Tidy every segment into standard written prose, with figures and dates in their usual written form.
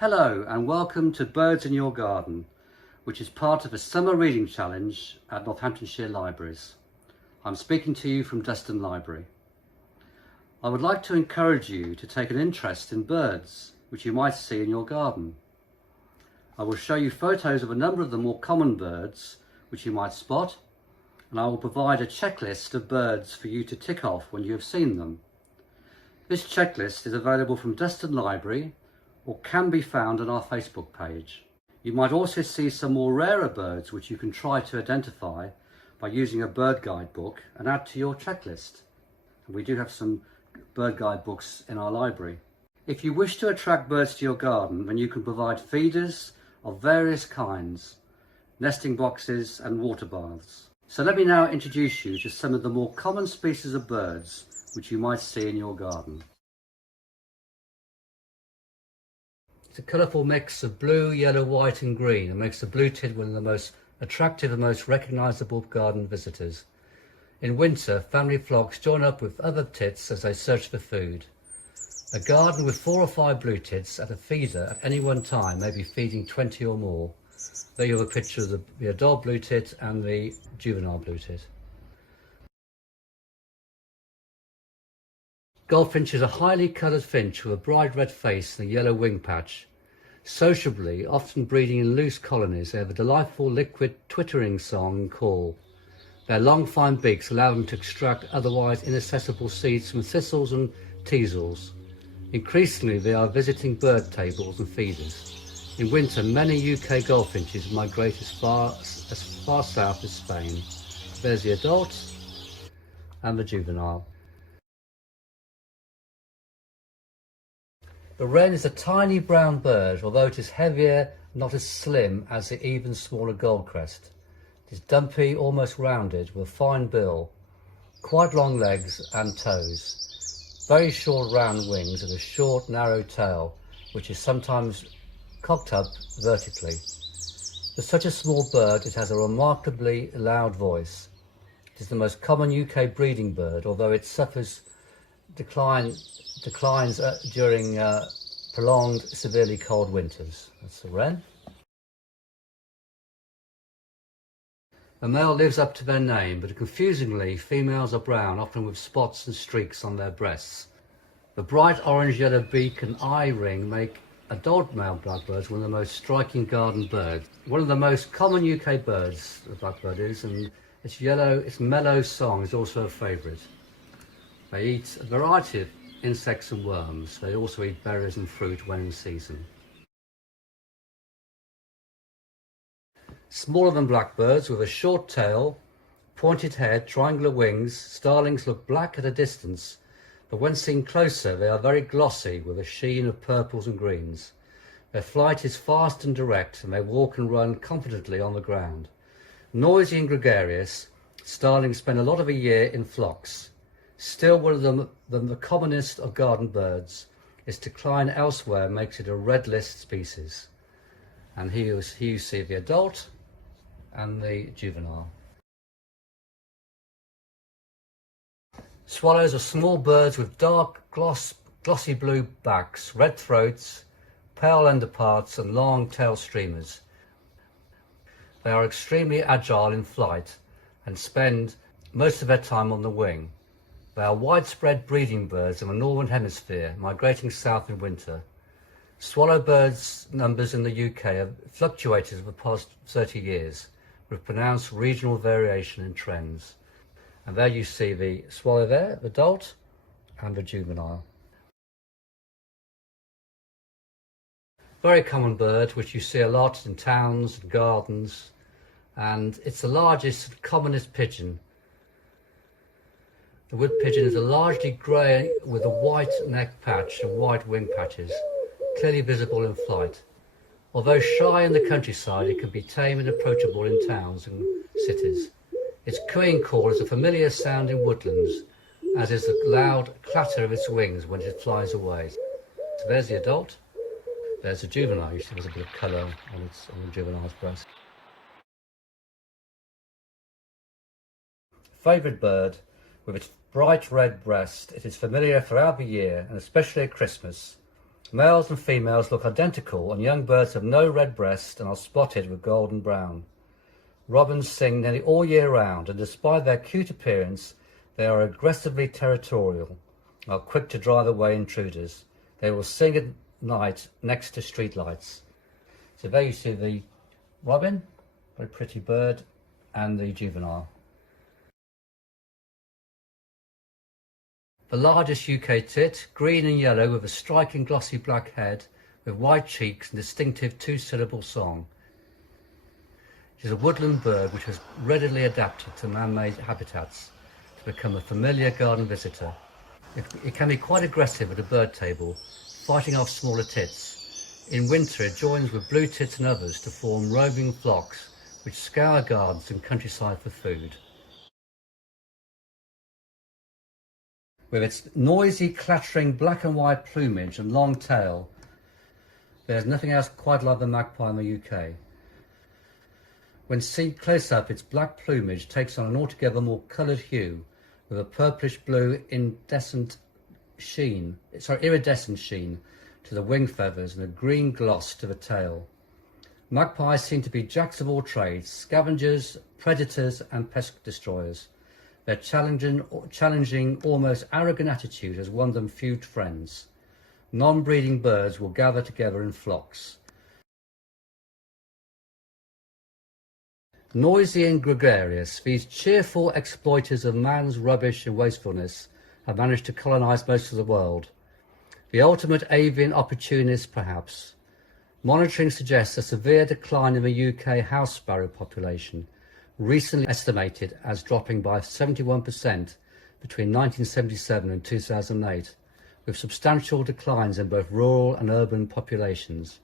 Hello and welcome to Birds in Your Garden, which is part of a summer reading challenge at Northamptonshire Libraries. I'm speaking to you from Duston Library. I would like to encourage you to take an interest in birds, which you might see in your garden. I will show you photos of a number of the more common birds which you might spot, and I will provide a checklist of birds for you to tick off when you have seen them. This checklist is available from Duston Library or can be found on our Facebook page. You might also see some more rarer birds which you can try to identify by using a bird guide book and add to your checklist. And we do have some bird guide books in our library. If you wish to attract birds to your garden, then you can provide feeders of various kinds, nesting boxes and water baths. So let me now introduce you to some of the more common species of birds which you might see in your garden. It's a colourful mix of blue, yellow, white and green and makes the blue-tit one of the most attractive and most recognisable garden visitors. In winter, family flocks join up with other tits as they search for food. A garden with 4 or 5 blue tits at a feeder at any one time may be feeding 20 or more. There you have a picture of the adult blue tit and the juvenile blue tit. Goldfinch is a highly coloured finch with a bright red face and a yellow wing patch. Sociably, often breeding in loose colonies, they have a delightful liquid twittering song and call. Their long fine beaks allow them to extract otherwise inaccessible seeds from thistles and teasels. Increasingly they are visiting bird tables and feeders. In winter many UK goldfinches migrate as far south as Spain. There's the adult and the juvenile. The wren is a tiny brown bird, although it is heavier, not as slim as the even smaller goldcrest. It is dumpy, almost rounded, with a fine bill, quite long legs and toes, very short round wings and a short narrow tail, which is sometimes cocked up vertically. For such a small bird, it has a remarkably loud voice. It is the most common UK breeding bird, although it suffers declines during prolonged, severely cold winters. That's the wren. The male lives up to their name, but confusingly, females are brown, often with spots and streaks on their breasts. The bright orange-yellow beak and eye ring make adult male blackbirds one of the most striking garden birds. One of the most common UK birds, the blackbird is, and its mellow song is also a favourite. They eat a variety of insects and worms. They also eat berries and fruit when in season. Smaller than blackbirds, with a short tail, pointed head, triangular wings, starlings look black at a distance, but when seen closer they are very glossy with a sheen of purples and greens. Their flight is fast and direct, and they walk and run confidently on the ground. Noisy and gregarious, starlings spend a lot of a year in flocks. Still, one of them, the commonest of garden birds, its decline elsewhere makes it a red list species. And here you see the adult and the juvenile. Swallows are small birds with dark, glossy blue backs, red throats, pale underparts and long tail streamers. They are extremely agile in flight and spend most of their time on the wing. They are widespread breeding birds in the northern hemisphere, migrating south in winter. Swallow birds' numbers in the UK have fluctuated over the past 30 years, with pronounced regional variation in trends. And there you see the swallow there, the adult, and the juvenile. Very common bird, which you see a lot in towns and gardens, and it's the largest and commonest pigeon. The woodpigeon is a largely grey with a white neck patch and white wing patches, clearly visible in flight. Although shy in the countryside, it can be tame and approachable in towns and cities. Its cooing call is a familiar sound in woodlands, as is the loud clatter of its wings when it flies away. So there's the adult, there's the juvenile. You see there's a bit of colour on the juvenile's breast. Favourite bird. With its bright red breast, it is familiar throughout the year and especially at Christmas. Males and females look identical, and young birds have no red breast and are spotted with golden brown. Robins sing nearly all year round, and despite their cute appearance, they are aggressively territorial and are quick to drive away intruders. They will sing at night next to street lights. So there you see the robin, very pretty bird, and the juvenile. The largest UK tit, green and yellow with a striking glossy black head, with white cheeks and distinctive two-syllable song. It is a woodland bird which has readily adapted to man-made habitats to become a familiar garden visitor. It can be quite aggressive at a bird table, fighting off smaller tits. In winter it joins with blue tits and others to form roaming flocks which scour gardens and countryside for food. With its noisy, clattering black and white plumage and long tail, there's nothing else quite like the magpie in the UK. When seen close up, its black plumage takes on an altogether more coloured hue, with a purplish blue iridescent sheen to the wing feathers and a green gloss to the tail. Magpies seem to be jacks of all trades, scavengers, predators and pest destroyers. Their challenging, almost arrogant attitude has won them few friends. Non-breeding birds will gather together in flocks. Noisy and gregarious, these cheerful exploiters of man's rubbish and wastefulness have managed to colonise most of the world. The ultimate avian opportunists, perhaps. Monitoring suggests a severe decline in the UK house sparrow population, recently estimated as dropping by 71% between 1977 and 2008, with substantial declines in both rural and urban populations.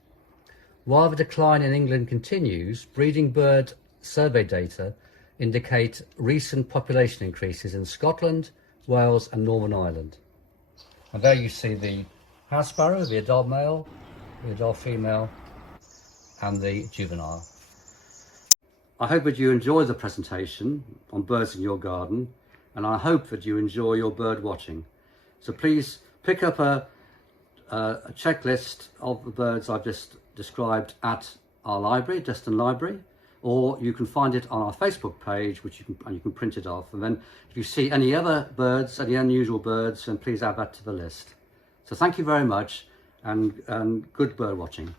While the decline in England continues, breeding bird survey data indicate recent population increases in Scotland, Wales and Northern Ireland. And there you see the house sparrow, the adult male, the adult female and the juvenile. I hope that you enjoyed the presentation on birds in your garden, and I hope that you enjoy your bird watching. So please pick up a checklist of the birds I've just described at our library, Duston Library, or you can find it on our Facebook page, which you can print it off. And then if you see any other birds, any unusual birds, then please add that to the list. So thank you very much, and good bird watching.